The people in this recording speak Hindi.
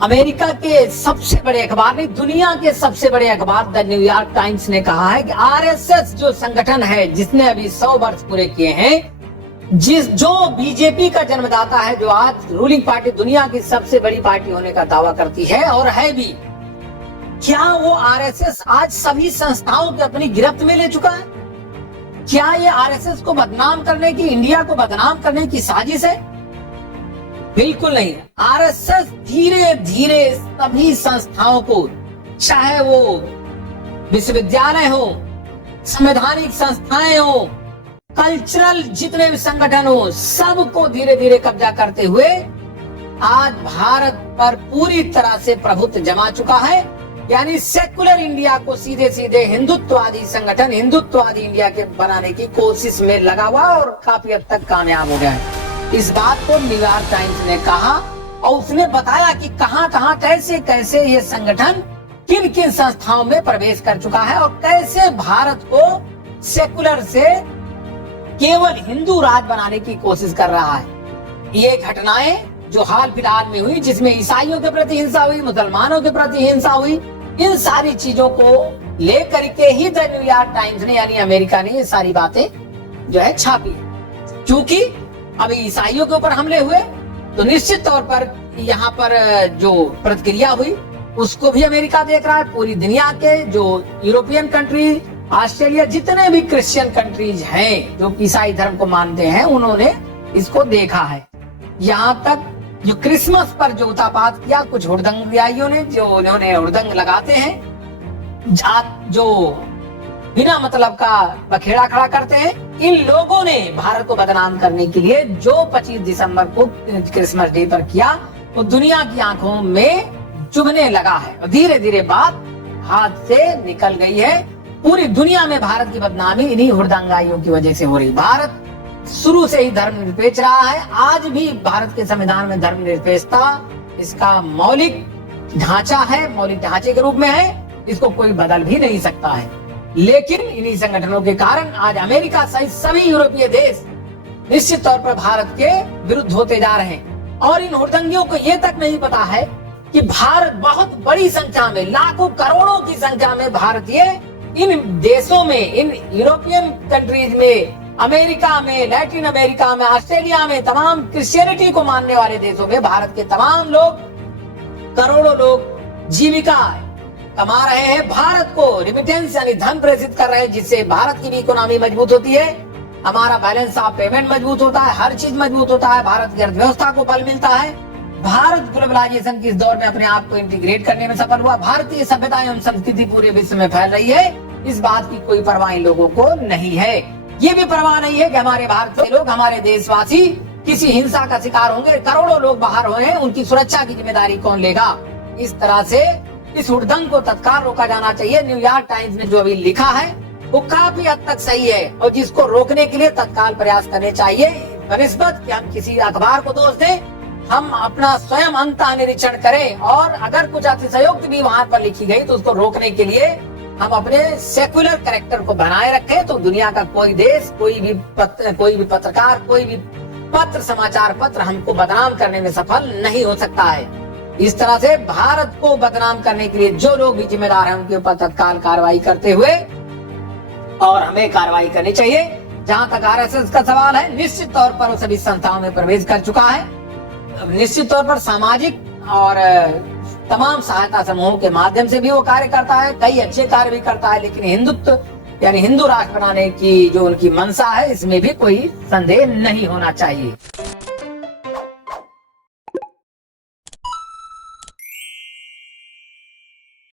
अमेरिका के सबसे बड़े अखबार ने, दुनिया के सबसे बड़े अखबार द न्यूयॉर्क टाइम्स ने कहा है कि आरएसएस जो संगठन है जिसने अभी 100 वर्ष पूरे किए हैं, जो बीजेपी का जन्मदाता है, जो आज रूलिंग पार्टी, दुनिया की सबसे बड़ी पार्टी होने का दावा करती है और है भी, क्या वो आरएसएस आज सभी संस्थाओं को अपनी गिरफ्त में ले चुका है? क्या ये आरएसएस को बदनाम करने की, इंडिया को बदनाम करने की साजिश है? बिल्कुल नहीं। आरएसएस धीरे धीरे सभी संस्थाओं को, चाहे वो विश्वविद्यालय हो, संवैधानिक संस्थाएं हो, कल्चरल जितने भी संगठन हो, सबको धीरे धीरे कब्जा करते हुए आज भारत पर पूरी तरह से प्रभुत्व जमा चुका है। यानी सेकुलर इंडिया को सीधे सीधे हिंदुत्ववादी संगठन, हिंदुत्ववादी इंडिया के बनाने की कोशिश में लगा हुआ और काफी हद तक कामयाब हो गया है। इस बात को न्यूयॉर्क टाइम्स ने कहा और उसने बताया कि कहां कहां कैसे कैसे ये संगठन किन किन संस्थाओं में प्रवेश कर चुका है और कैसे भारत को सेकुलर से केवल हिंदू राज बनाने की कोशिश कर रहा है। ये घटनाएं जो हाल फिलहाल में हुई, जिसमें ईसाइयों के प्रति हिंसा हुई, मुसलमानों के प्रति हिंसा हुई, इन सारी चीजों को लेकर के ही द न्यूयॉर्क टाइम्स ने, यानी अमेरिका ने, ये सारी बातें जो है छापी। क्योंकि अभी ईसाइयों के ऊपर हमले हुए तो निश्चित तौर पर यहाँ पर जो प्रतिक्रिया हुई उसको भी अमेरिका देख रहा है। पूरी दुनिया के जो यूरोपियन कंट्री, ऑस्ट्रेलिया, जितने भी क्रिश्चियन कंट्रीज हैं जो ईसाई धर्म को मानते हैं, उन्होंने इसको देखा है। यहाँ तक जो क्रिसमस पर जो उतापात किया कुछ हुड़दंगियों ने, जो उन्होंने हुड़दंग लगाते हैं, जो बिना मतलब का बखेड़ा खड़ा करते हैं, इन लोगों ने भारत को बदनाम करने के लिए जो 25 दिसंबर को क्रिसमस डे पर किया, वो दुनिया की आंखों में चुभने लगा है और धीरे धीरे बात हाथ से निकल गई है। पूरी दुनिया में भारत की बदनामी इन्हीं हुड़दंगाइयों की वजह से हो रही। भारत शुरू से ही धर्मनिरपेक्ष रहा है। आज भी भारत के संविधान में धर्मनिरपेक्षता इसका मौलिक ढांचा है, मौलिक ढांचे के रूप में है, इसको कोई बदल भी नहीं सकता है। लेकिन इन्हीं संगठनों के कारण आज अमेरिका सहित सभी यूरोपीय देश निश्चित तौर पर भारत के विरुद्ध होते जा रहे हैं। और इन हुड़दंगियों को ये तक नहीं पता है कि भारत बहुत बड़ी संख्या में, लाखों करोड़ों की संख्या में भारतीय इन देशों में, इन यूरोपियन कंट्रीज में, अमेरिका में, लैटिन अमेरिका में, ऑस्ट्रेलिया में, तमाम क्रिश्चियनिटी को मानने वाले देशों में भारत के तमाम लोग, करोड़ों लोग जीविका कमा रहे हैं। भारत को रिमिटेंस यानी धन प्रेषित कर रहे हैं, जिससे भारत की भी इकोनॉमी मजबूत होती है, हमारा बैलेंस ऑफ पेमेंट मजबूत होता है, हर चीज मजबूत होता है, भारत की अर्थव्यवस्था को बल मिलता है। भारत ग्लोबलाइजेशन के इस दौर में अपने आप को इंटीग्रेट करने में सफल हुआ। भारतीय सभ्यता एवं संस्कृति पूरे विश्व में फैल रही है। इस बात की कोई परवाह इन लोगों को नहीं है। ये भी परवाह नहीं है कि हमारे भारतीय लोग, हमारे देशवासी किसी हिंसा का शिकार होंगे, करोड़ों लोग बाहर हुए, उनकी सुरक्षा की जिम्मेदारी कौन लेगा। इस तरह से इस हुड़दंग को तत्काल रोका जाना चाहिए। न्यूयॉर्क टाइम्स ने जो अभी लिखा है वो काफी हद तक सही है और जिसको रोकने के लिए तत्काल प्रयास करने चाहिए। बनिस्बत कि हम किसी अखबार को दोष दें, हम अपना स्वयं अंतः निरीक्षण करें और अगर कुछ अतिशयोक्ति भी वहां पर लिखी गई तो उसको रोकने के लिए हम अपने सेकुलर कैरेक्टर को बनाए रखें, तो दुनिया का कोई देश, कोई भी पत्रकार, कोई भी पत्र, समाचार पत्र हमको बदनाम करने में सफल नहीं हो सकता है। इस तरह से भारत को बदनाम करने के लिए जो लोग भी जिम्मेदार हैं उनके ऊपर तत्काल कार्रवाई करते हुए, और हमें कार्रवाई करनी चाहिए। जहां तक आरएसएस का सवाल है, निश्चित तौर पर वो सभी संस्थाओं में प्रवेश कर चुका है। निश्चित तौर पर सामाजिक और तमाम सहायता समूहों के माध्यम से भी वो कार्य करता है, कई अच्छे कार्य भी करता है, लेकिन हिंदुत्व यानी हिंदू राष्ट्र बनाने की जो उनकी मंशा है, इसमें भी कोई संदेह नहीं होना चाहिए।